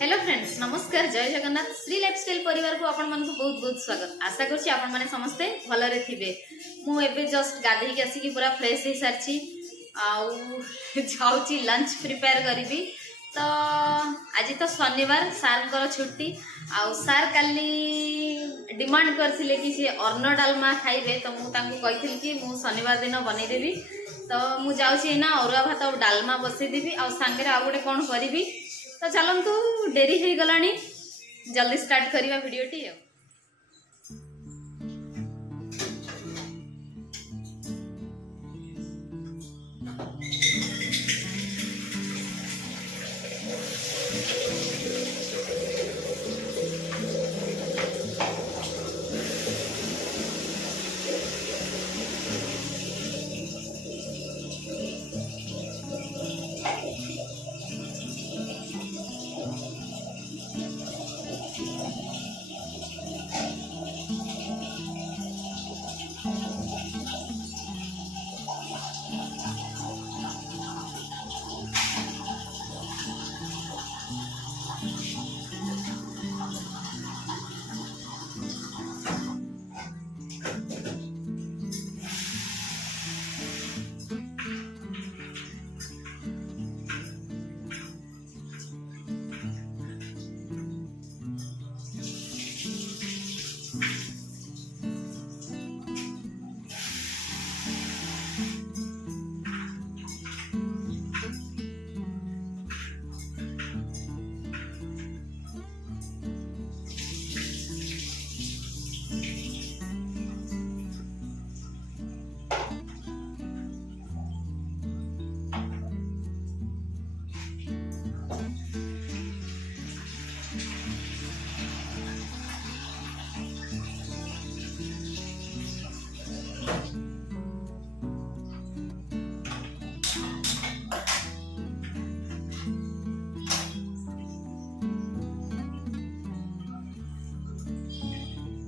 Hello friends, नमस्कार। जय Jagannath. Shri lifestyle परिवार को आपण मानक बहुत बहुत स्वागत। आशा करछि आपण माने समस्ते भलरे थिबे। मु एबे जस्ट गाधेई के आसी की पूरा फ्रेश हे सारछि आउ जाउछि लंच प्रिपेयर करबी। तो आज तो शनिवार, सार छुट्टी आउ सार काली डिमांड करथिले कि से अन्न डालमा खाइबे। तो मु तांको कहिथिल कि मु शनिवार दिन बनै देबी। तो मु जाउछि ना अरुआ भात और डालमा बसै देबी आउ सांगे आ गोटे कोन करबी। तो चलतु डेरी हो गलानी, जल्दी स्टार्ट करिवा वीडियोटी।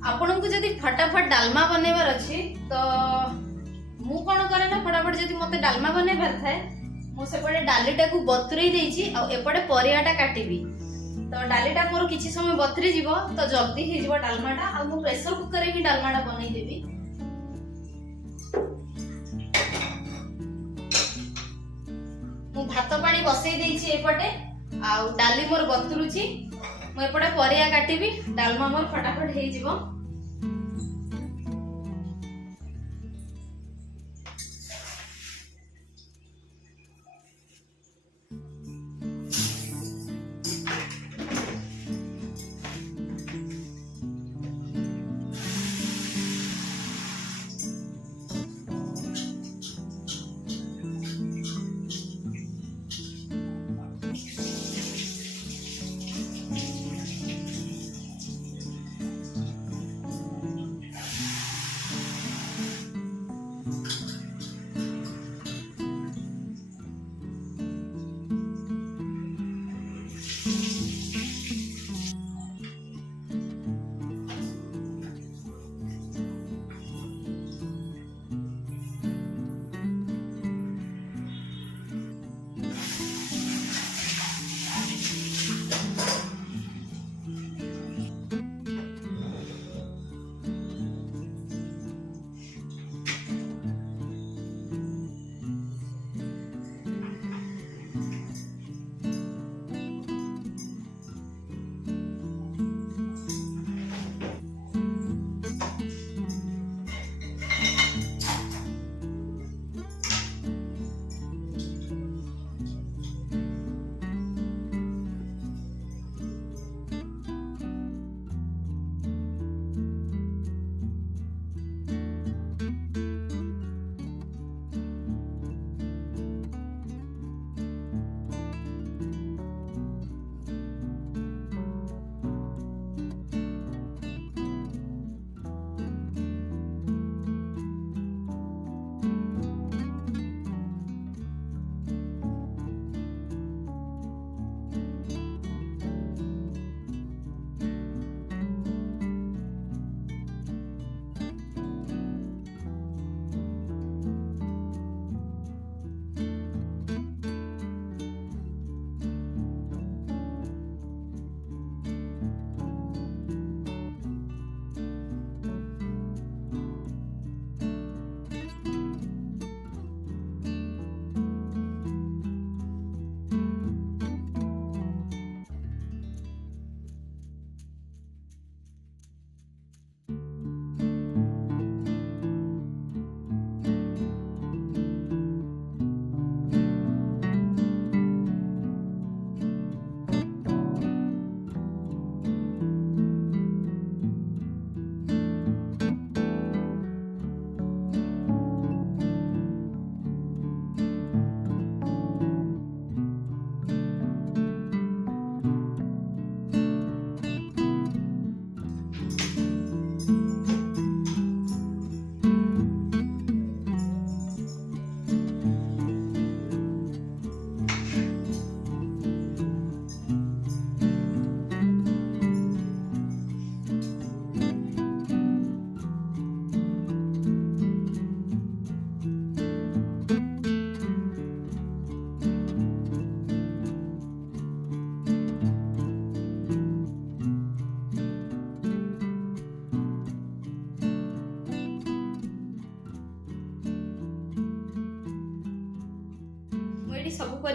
आपण को जदि फटाफट डालमा बनैबार अछि तो मु कोन करे ना, फटाफट जदि मते डालमा बनैबार थाए मु सेपटे डालीटा को बतुरई देछि आ एपटे परियाटा काटिबी। तो डालीटा मोर किछि समय बतुरी जिवो तो जल्दी हे जिवो डालमाटा। आ मु प्रेशर कुकर रे ही डालमाटा बनै देबी। मु भात पानी बसै देछि एपटे आ डाली मोर बतुरुछि। मु एपटे परिया काटिबी, डालमा मोर फटाफट हे जिवो।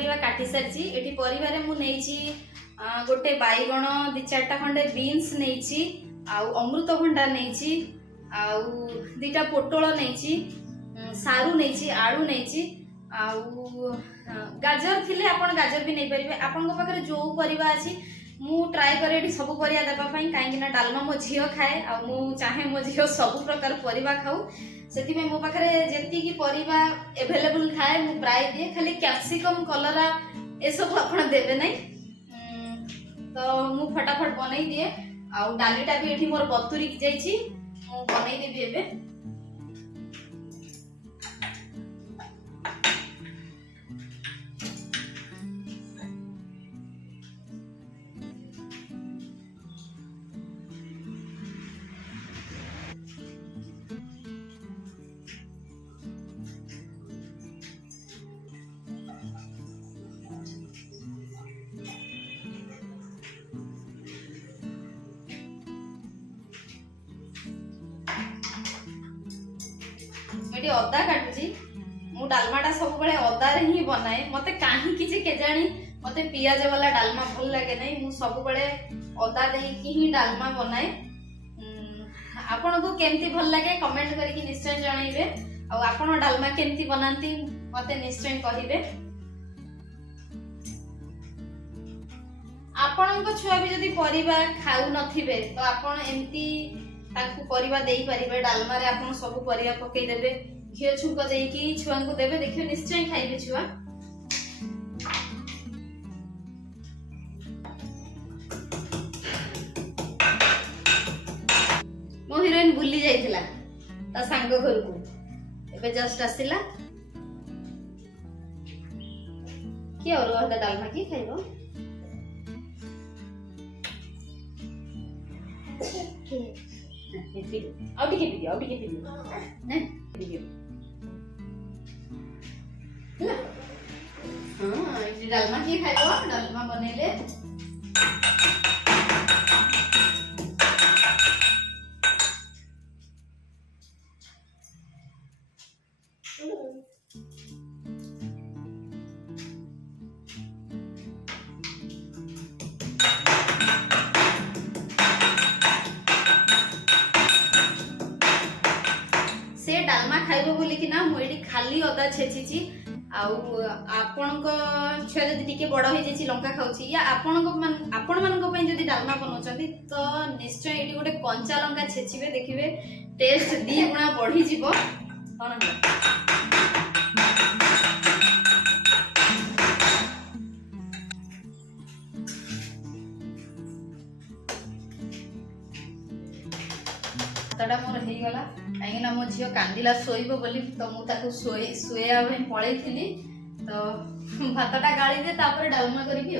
परिवा काटी सारी। एटी परिवारे मु नेइची गोटे बैगण 2-4टा खंडे बीन्स नेइची, आउ अमृतभंडा नेइची, आउ 2टा पोटल नेइची, सारू नेइची, आलू नेइची, आउ गाजर थिले आपण गाजर भी नै परिबे। आपन को पाखरे जो परिवा अछि मु ट्राई करे एटी सब परिया देबा पई, काहे ना डालमा मो झियो खाए आ मु चाहे मो झियो सब प्रकार परिवा खाऊ। सेति में मो पाखरे जेति की परिवा अवेलेबल थाए मु प्राय दिए। खाली कैप्सिकम कलरा ए सब आपण देबे नै, तो मु फटाफट बनै दिए। आ डालीटा भी एठी मोर बतुरी की जाईची, मु बनै देबी एबे। एटी अदा काटुची। मु डालमाटा सब बळे अदा रे ही बनाए। मते काहे कि जे के जानी मते पियाज वाला डालमा भल लागे नै, मु सब बळे अदा देई की ही डालमा बनाए। आपन को केमती भल लागे कमेंट करी कि निश्चय जणाइबे। आ आपन डालमा केमती बनांती मते निश्चय कहिबे। आपन को छुआ भी जदी परिबा खाउ नथिबे तो आपन एमती ताकू परिबा देई परिबे। डालमा रे आपन सब परिबा पकई देबे, घियो छुंक देई की छुआ को देबे, देखियो निश्चय खाइबे छुआ। मो हीरोइन भूली जाइथिला ता सांग घर को, एबे जस्ट आसिला। की और हदा डालमा की खाइबो? आउ टिके पी ने पी हां इसी डालमा की खाइबो? डालमा बनेले से डालमा खाइबो बोली कि ना मु एडी खाली अदा छेचिची। आउ आपन को छुआ जदी टिके बड़ होई जेची लंका खाउची या आपन मानको पई जदी डालमा बनौचंती तो निश्चय एडी गोटे कंचा लंका छेचिबे, देखिबे टेस्ट 2 गुणा बढ़ी जिवो। कोन तडा मोर हेई गला, काहे ना मो झियो कांदिला सोइबो बोली तो मु ताको सोया भई पळै थिली। तो भातटा गाळी दे तापर डालमा करिबी।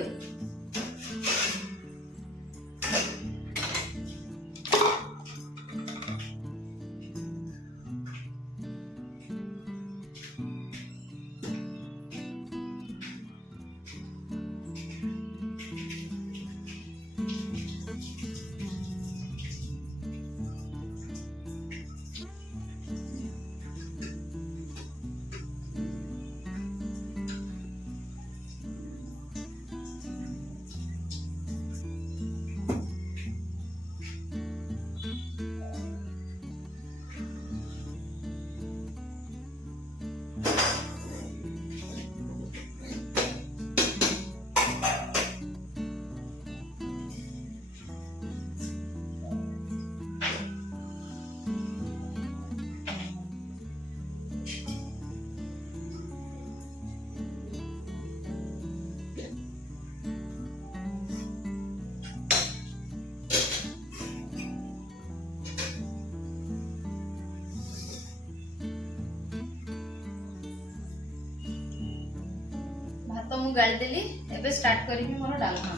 भात मु गाड़ी देली। एबे स्टार्ट करी मोर डालमा।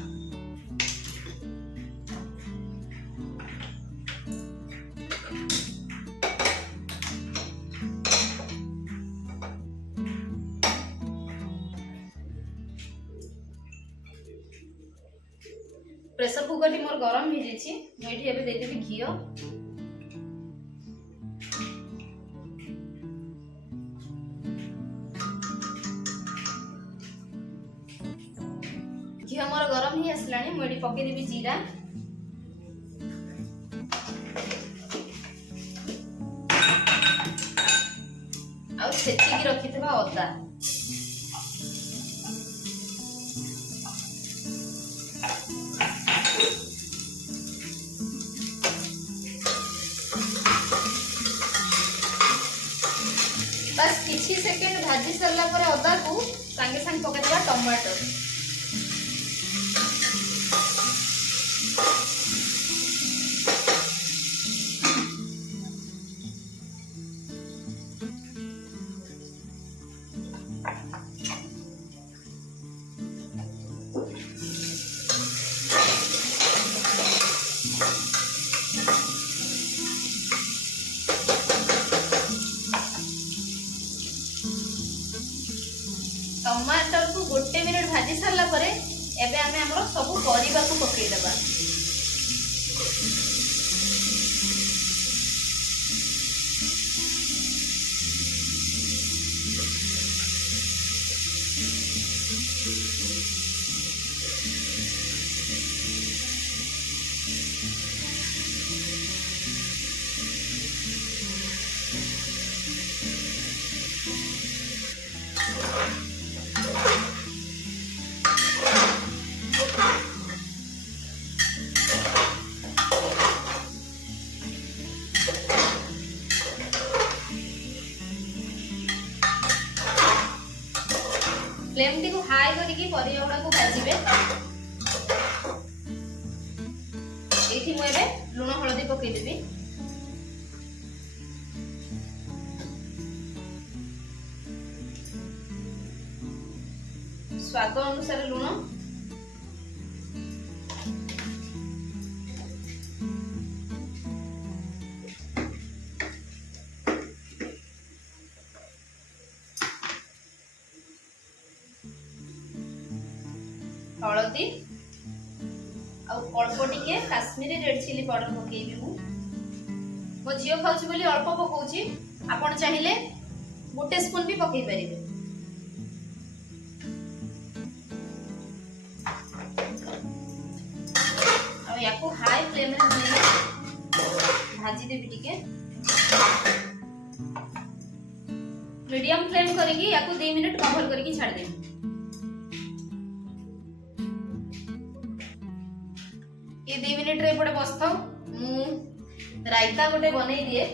प्रेशर कुकर टी मोर गरम हो जाइछि। मु एठी एबे दे देबी घियो। घी मोर गरम ही आसलानी मुझे पकईदेवी जीरा आ छेचिकी रखि अदा बस किछि सेकेंड भाजी सरला पर अदा को संगे संग पकईदेवा टमाटो टमाटर को गोटे मिनिट भाजी सारला परे एबे आमे हमरो सब परिबा को पकई देबा फ्लेम टी को हाई करके परिया गुड़ा को भाजिबे एठी मु एबे लूण हळदी पकई देबी स्वाद अनुसार लूण हलदी अल्प टिके काश्मीरी रेड चिली पाउडर पकेबी मो झील खाऊँ बोली अल्प पकाउची आपण चाहिए गोटे स्पून भी पकई पारिबे या हाई फ्लेम रे भाजी देबी टिके मीडियम फ्लेम करके या 2 मिनट कवर करके छाड़ देबी ये 2 मिनट रे पड़े बसता मु रायता गोटे बनै दिए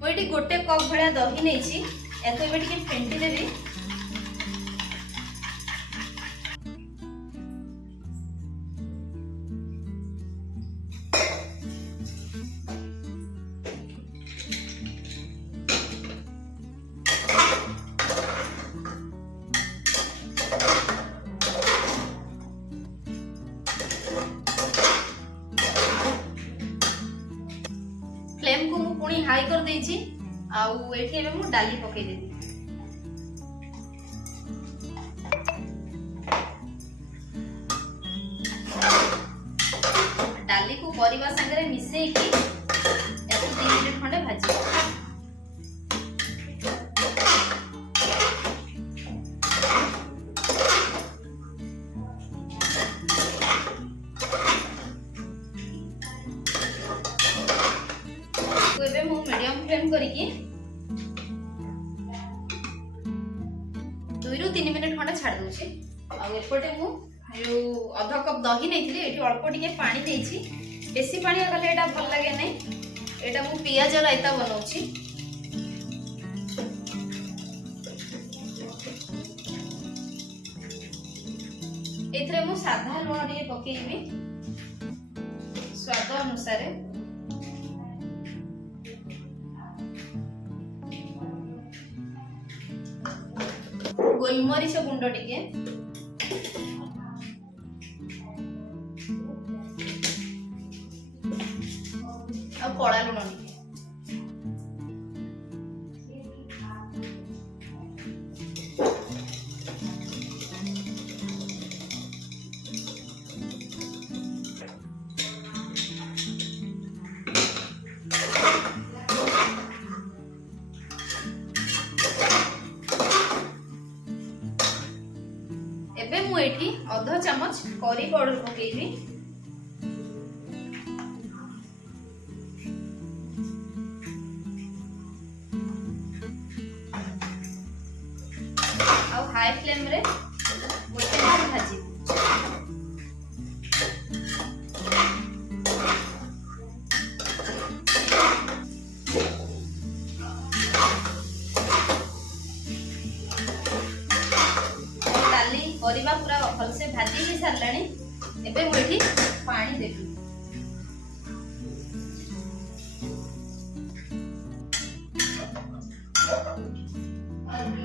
मुझे गोटे कप भाया दही नहीं एबे फेंटी देवी फ्लेम को मु पुणी हाई कर देछि आउ एठी एबे मु डाली पकई देबी डाली को परिवा संगे मिसई की याको 3 मिनिट खंडे भाजी एबे मु मीडियम फ्लेम करके 2 रु 3 मिनिट खंडे छाड़ दूची आ एपटे मु जो आधा कप दही नहीं एठी अल्प टिके पानी देछि बेसी पानी गले एटा भल लागे नै एटा मु पियाज रायता बनाउछि एथरे मु साधा लूण टिके पकेइबी स्वाद अनुसार गोलमरीच गुंड टिके आ कला लुण टिके एबे मु एठी आधा चम्मच करी पाउडर पकेइबी आ हाई फ्लेम रे गोटे मिनट भाजी परिबा पूरा भल से भाजी ही सारलानी एबे मु एठी पानी देबी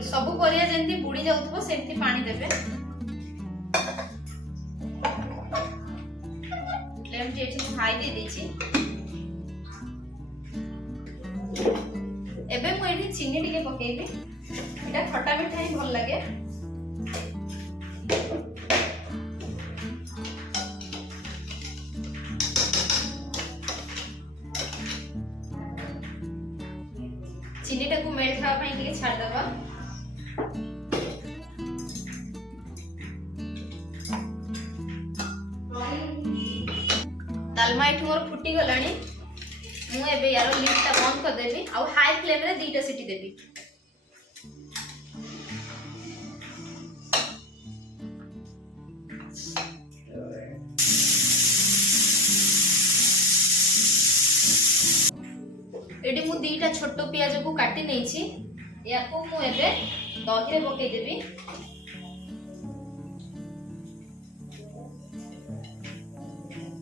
सब परिया जेंती बुडी जाउथबो सेंती पानी देबे फ्लेम जे एठी हाई दे देछि एबे मु एठी चीनी टिके पकेइबी एटा खट्टा मिठा ही भल लागे चीनी टाकू मेल खावा पई टिके छाड़ दबा डालमा एठी मोर फुटी गलानी मु एबे यारो लिड ता बंद कर देबी आ हाई फ्लेम रे दीटा सीटी देबी एडी मु दीटा छोटो प्याज को काटी नेछि या को मु एबे दही रे पके देबी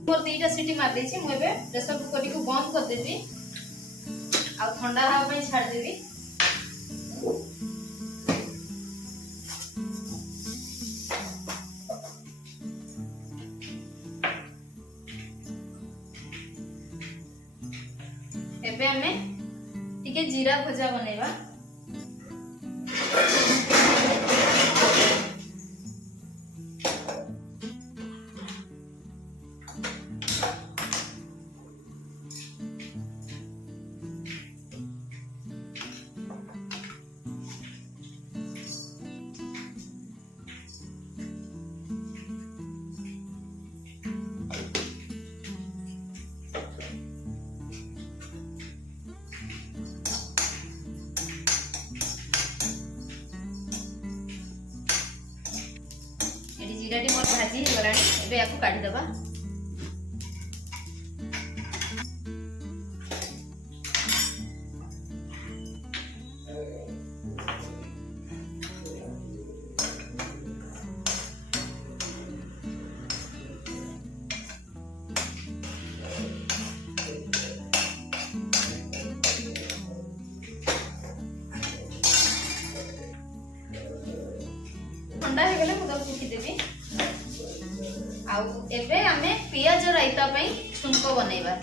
मोर दीटा सीटी मार देछि मु एबे प्रेशर कुकर को बंद कर देबी आ ठंडा हवा पे छाड़ देबी एबे हमें टिके जीरा भजा बनेबा जीराटी मोर भाजी ही गलानी एबे याकू काढी दबा ठंडा हे गेले मुदा फुकी देबी आउ एबे हमें पियाज रायता पई छुंको बनेबा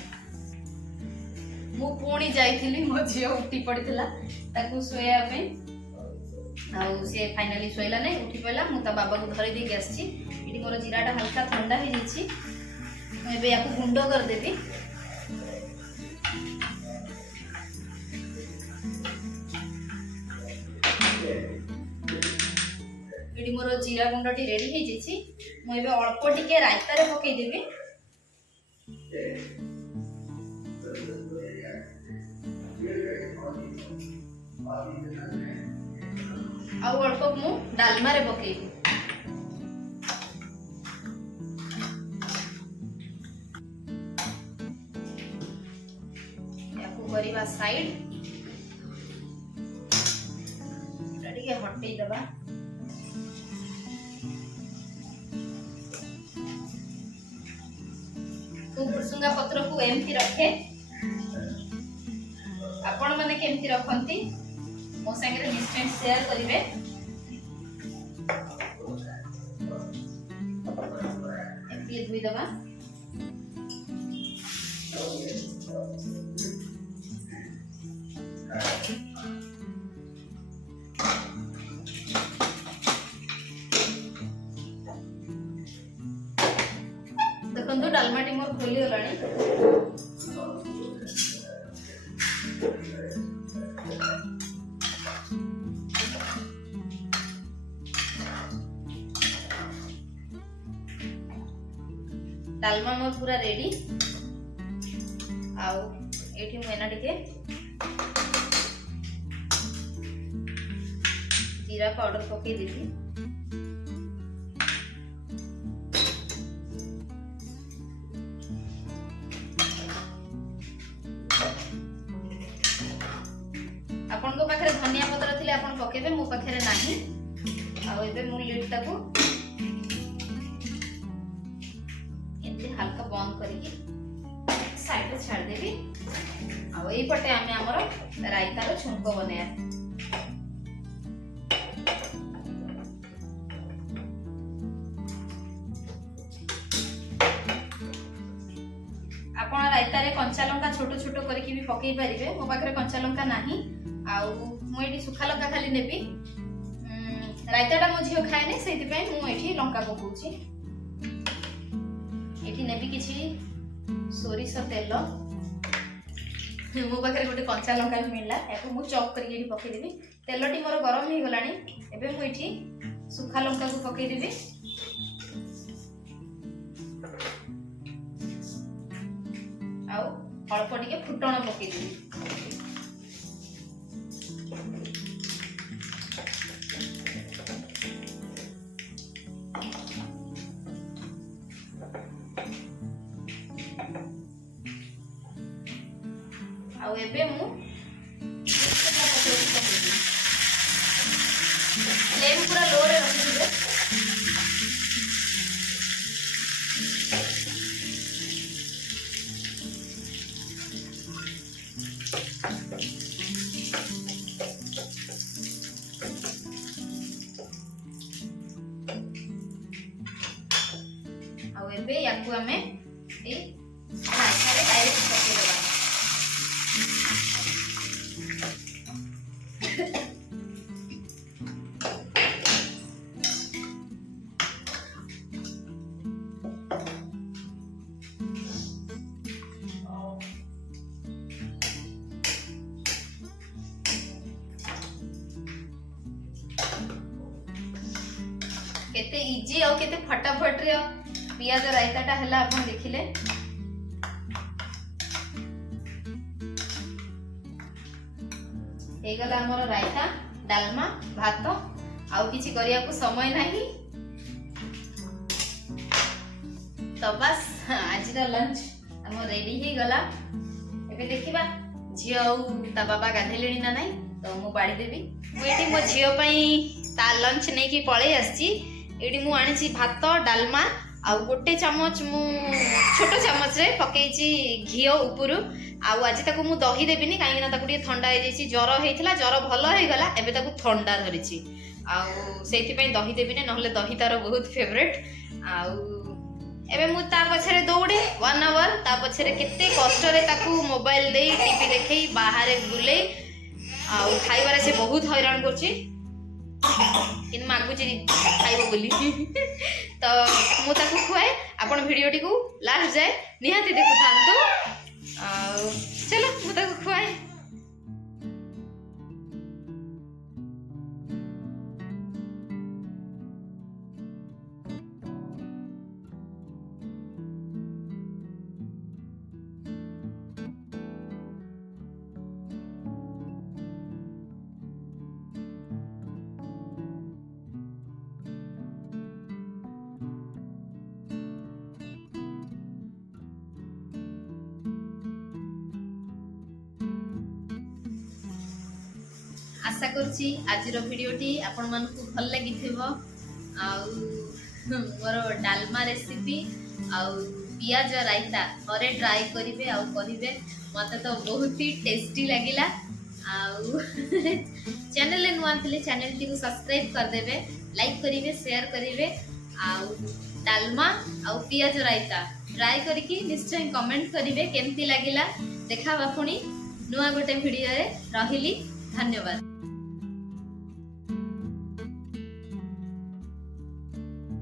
मु पुणी जाइथिली मो झियो उठी पड़ितला ताकू सोया पे आउ से फाइनली सोइला नै उठी पइला मु ता बाबा को धरि दे के आछि इडी मोर जीराटा हल्का ठंडा हे जिछि मु एबे याकू गुंडो कर देबी इडी मोर जीरा गुंडटी रेडी हे जिछि मु एबे अल्प टिके रायता रे पके देबी आ अल्प मु डालमा रे पकेबी याकू करिबा साइड टिके हटै दबा भुसुंगा पत्र को एमती रखे आपण माने केमती रखंती मो संगे निश्चय शेयर करिवे एमती धोई दबा। देखो डालमाटी मोर खोली गलानी। डालमा मोर पूरा रेडी। आउ एठी मैना टिके जीरा पाउडर पके देती। आपन को पाखरे धनिया पत्र थिले आपन पकेबे, मो पाखरे नाही। आ एबे मु लिड टाको एते हल्का बंद करके साइड रे छाड़ देबी। आ एई पटे आमे हमर रायता रो छुंको बनेया। आपण रायता रे कंचा लंका छोटो छोटो करके भी पकई परिबे। मो पाखरे कंचा लंका नाही। आउ मु एठी सुखा लंका खाली नेबी। रायताटा मो झियो खाए नै, सेति पय मु एठी लंका पकोउची। एठी नेबी किछि सोरिष तेल। मो पाखरे गोटे कंचा लंका मिलला, याको मु चॉप करके एठी पकई देबी। तेलटी मोर गरम हे गलानी। एबे मु एठी सुखा लंका को पकई देबी। आउ अल्प टिके फुटण पकई देबी। आउ एबे मु फ्लेम पूरा लो रे रखिबे। आउ एबे याकू हमें ए रायता रे डायरेक्ट पके देबा। केते इजी और केते फटाफट रे पियाज रायताटा हला आपण देखिले। हे गला हमर रायता डालमा भात। आउ किछि करिया को समय नाही। तो बस आज रा लंच हम रेडी हे गला। एबे देखिबा झियो ता बाबा गाधेलेनी ना नाही, तो मु बाड़ी देबी। मु एठी मो झियो पई ता लंच नै की पळे आछि। एठी मु आनिछि भात डालमा आउ गोटे चामच मु छोटो चामच रे पकेइछि घियो उपरु। आउ आज ताको मु दही देबिनी, काहे ना ताको टिके ठंडा हे जैछि। ज्वर हेइथिला, ज्वर भलो हे गला, एबे ताको ठंडा धरिछि। आउ सेति पई दही देबिनी, नहले दही तार बहुत फेवरेट। आउ एबे मु ता पछरे दौड़े 1 आवर। ता पछरे केते कष्ट रे ताको मोबाइल देई टीवी देखै बाहर बुले। आउ खाइबारे से बहुत हैरान करछि, किन मागुची खाइबो बोली। तो मु ताको खुआए। आपण वीडियो टी को लास्ट जाए निहाती देखु थांतो। चलो मु ताको खुआए। आशा करछि आज भिडियोटी आपण मानकु भल लगी थिबो। मोर डालमा रेसिपी आउ पियाज रायता थरे ट्राई करिवे आउ कहिबे मते तो बहुत ही टेस्टी लागिला। आउ चैनल नुआ थे चैनल टी सब्सक्राइब करदेवे लाइक करेंगे शेयर करेंगे आउ डालमा आउ पियाज रायता ट्राई करके निश्चय कमेंट करेंगे केमती लगिला देखा पुणी नुआ गोटे वीडियो रे रहिली धन्यवाद।